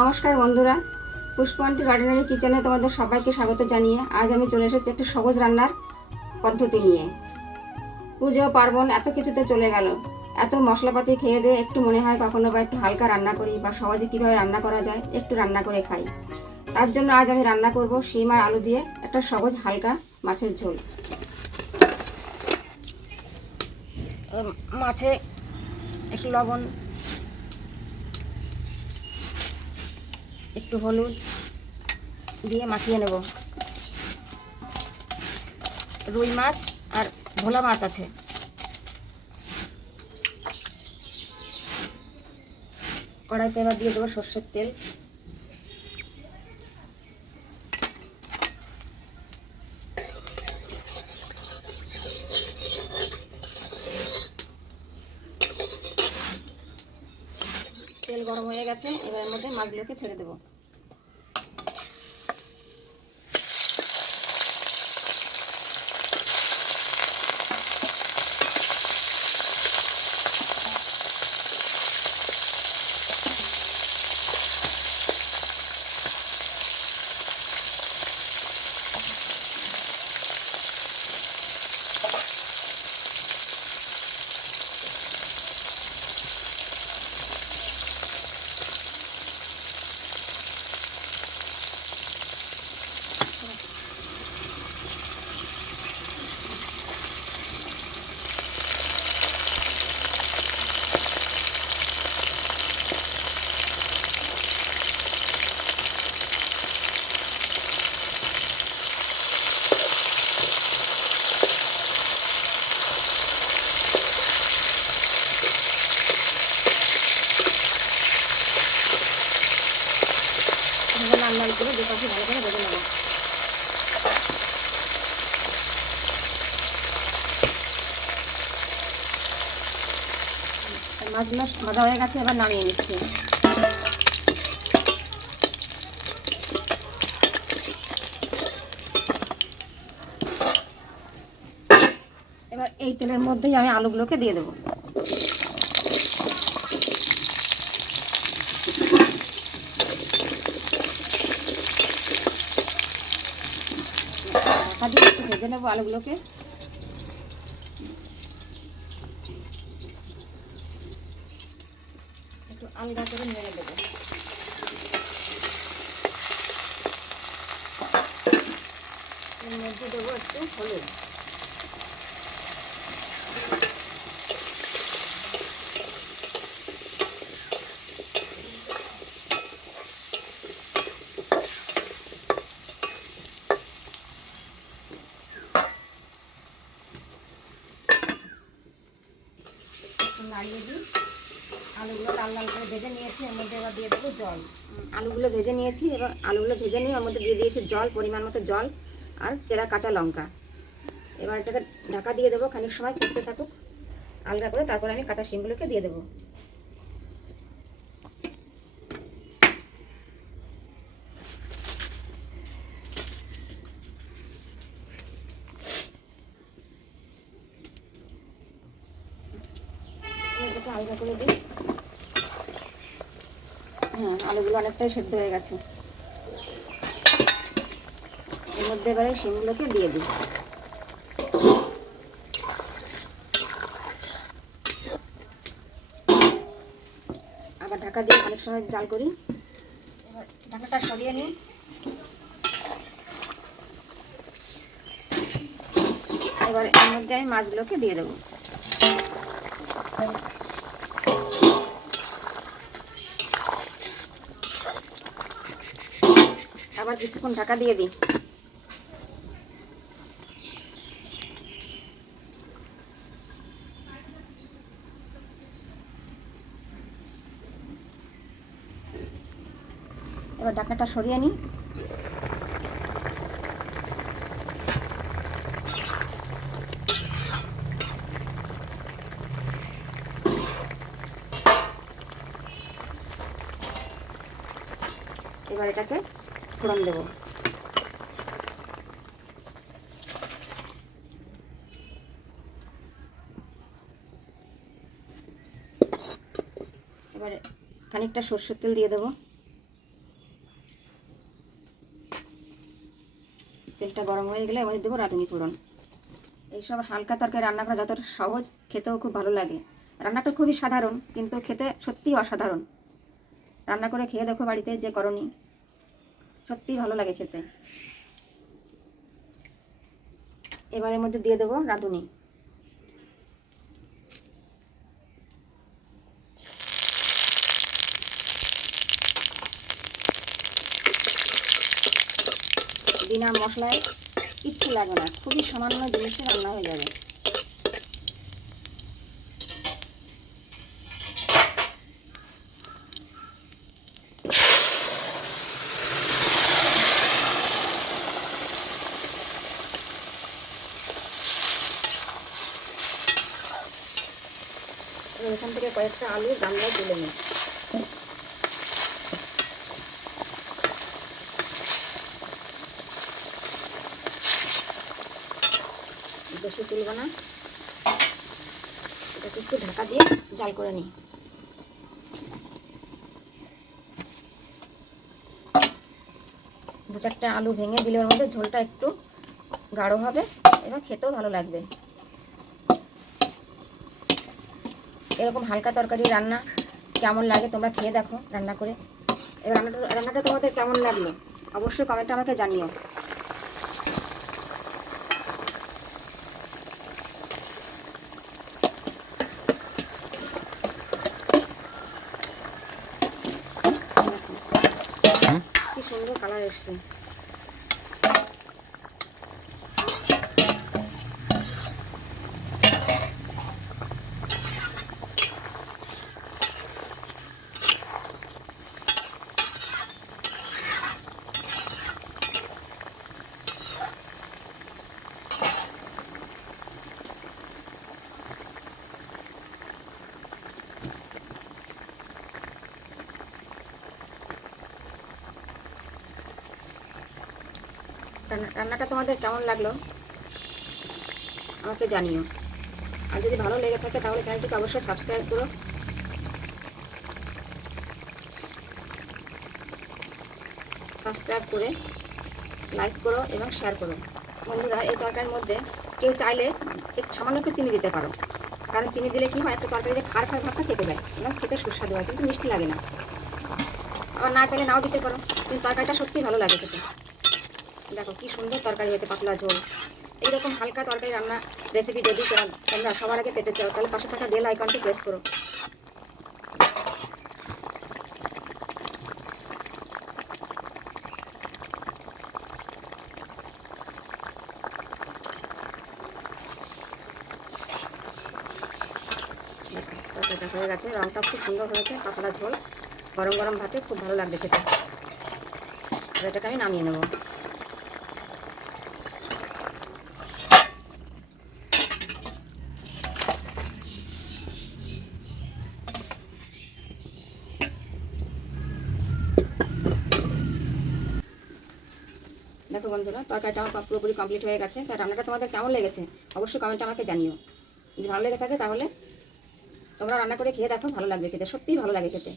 নমস্কার বন্ধুরা, পুষ্পান্টি অর্ডিনারি কিচেনে তোমাদের সবাইকে স্বাগত জানিয়ে আজ আমি চলে এসেছি একটু সহজ রান্নার পদ্ধতি নিয়ে। পুজো পার্বণ এত কিছুতে চলে গেল, এত মশলাপাতি খেয়ে দিয়ে একটু মনে হয় কখনো বা একটু হালকা রান্না করি বা সহজে কীভাবে রান্না করা যায় একটু রান্না করে খাই। তার জন্য আজ আমি রান্না করব শিম আর আলু দিয়ে একটা সহজ হালকা মাছের ঝোল। মাছে একটু লবণ, একটু হলুদ দিয়ে মাখিয়ে নেব। রুই মাছ আর ভোলা মাছ আছে। কড়াইতে এবার দিয়ে দেবো সর্ষের তেল। তেল গরম হয়ে গেছে, এবার এর মধ্যে মাছগুলোকে ছেড়ে দেবো। লাল লাল করে দুপাশে ভালো করে ভেজে নেব। মাছগুলো ভাজা হয়ে গেছে, এবার নামিয়ে নিচ্ছি। এবার এই তেলের মধ্যেই আমি আলুগুলোকে দিয়ে দেবো। ঢাকা দিয়ে একটু ভেজে নেবো আলুগুলোকে। একটু আলগা করে নেড়ে দেবো। এর মধ্যে দেবো একটু হলুদ। নাড়িয়ে দিই। আলুগুলো লাল লাল করে ভেজে নিয়েছি, এর মধ্যে এবার দিয়ে দেবো জল। আলুগুলো ভেজে নিয়েছি, এবার আলুগুলো ভেজে নিয়ে ওর মধ্যে দিয়ে দিয়েছি জল, পরিমাণ মতো জল আর চেরা কাঁচা লঙ্কা। এবার এটাকে ঢাকা দিয়ে দেবো, খানিক সময় ফুটতে থাকুক আলগা করে, তারপরে আমি কাঁচা শিমগুলোকে দিয়ে দেবো। এটাকে আলগা করে দিই। হ্যাঁ, আলুগুলো অনেকটাই সেদ্ধ হয়ে গেছে। এর মধ্যে এবারে শিমগুলোকে দিয়ে দিই। আবার ঢাকা দিয়ে অনেক সময় জাল করি। এবার ঢাকাটা সরিয়ে নিই। এবার এর মধ্যে আমি মাছগুলোকে দিয়ে দেবো। আবার কিছুক্ষণ ঢাকা দিয়ে দিই। এবার ঢাকাটা সরিয়ে নিই। এবার এটাকে ফোড়ন দেবো। এবারে খানিকটা সরষের তেল দিয়ে দেবো। তেলটা গরম হয়ে গেলে এবার দেবো রাঁধুনি ফোড়ন। এইসব হালকা তরকারি রান্না করা যতটা সহজ, খেতেও খুব ভালো লাগে। রান্নাটা খুবই সাধারণ, কিন্তু খেতে সত্যিই অসাধারণ। রান্না করে খেয়ে দেখো বাড়িতে, যে করনি, সত্যিই ভালো লাগে খেতে। এবারের মধ্যে দিয়ে দেবো রাঁধুনি। বিনা মশলায় কিচ্ছু লাগে না, খুবই সামান্য জিনিসে রান্না হয়ে যাবে। এখান থেকে কয়েকটা আলু গামলায় তুলে নিই। বেশি তুলব না, এটাকে একটু ঢাকা দিয়ে জাল করে নিই। দু চারটে আলু ভেঙে দিলে ওর মধ্যে ঝোলটা একটু গাঢ় হবে এবং খেতেও ভালো লাগবে। এরকম হালকা তরকারি রান্না কেমন লাগে তোমরা খেয়ে দেখো রান্না করে। এবার রান্নাটা তোমাদের কেমন লাগলো অবশ্যই কমেন্টে আমাকে জানিও। কি সুন্দর কালার এসছে। রান্নাটা তোমাদের কেমন লাগলো আমাকে জানিও। আর যদি ভালো লেগে থাকে তাহলে চ্যানেলটিকে অবশ্যই সাবস্ক্রাইব করো। সাবস্ক্রাইব করে লাইক করো এবং শেয়ার করো। বন্ধুরা, এই তরকারির মধ্যে কেউ চাইলে একটু সামান্য একটু চিনি দিতে পারো, কারণ চিনি দিলে কি হয়, একটা তরকারিতে খার ভাবটা কেটে যায় এবং খেতে সুস্বাদু হয়, কিন্তু মিষ্টি লাগে না। আবার না চাইলে নাও দিতে পারো, কিন্তু তরকারিটা সত্যিই ভালো লাগে খেতে। দেখো কি সুন্দর তরকারি হয়েছে, পাতলা ঝোল। এইরকম হালকা তরকারি রান্না রেসিপি যদি তোমরা সবার আগে পেতে চাও তাহলে পাশে থাকা বেল আইকনটি প্রেস করো। তরকারিটা হয়ে গেছে, রঙটা খুব সুন্দর হয়েছে, পাতলা ঝোল, গরম গরম ভাতে খুব ভালো লাগবে খেতে। এটাকে আমি নামিয়ে নেব। দেখো বন্ধুরা, তরকারিটা আমার পুরোপুরি কমপ্লিট হয়ে গেছে। তাই রান্নাটা তোমাদের কেমন লেগেছে অবশ্যই কমেন্টে আমাকে জানিও। যদি ভালো লেগে থাকে তাহলে তোমরা রান্না করে খেয়ে দেখো, ভালো লাগবে খেতে, সত্যিই ভালো লাগে খেতে।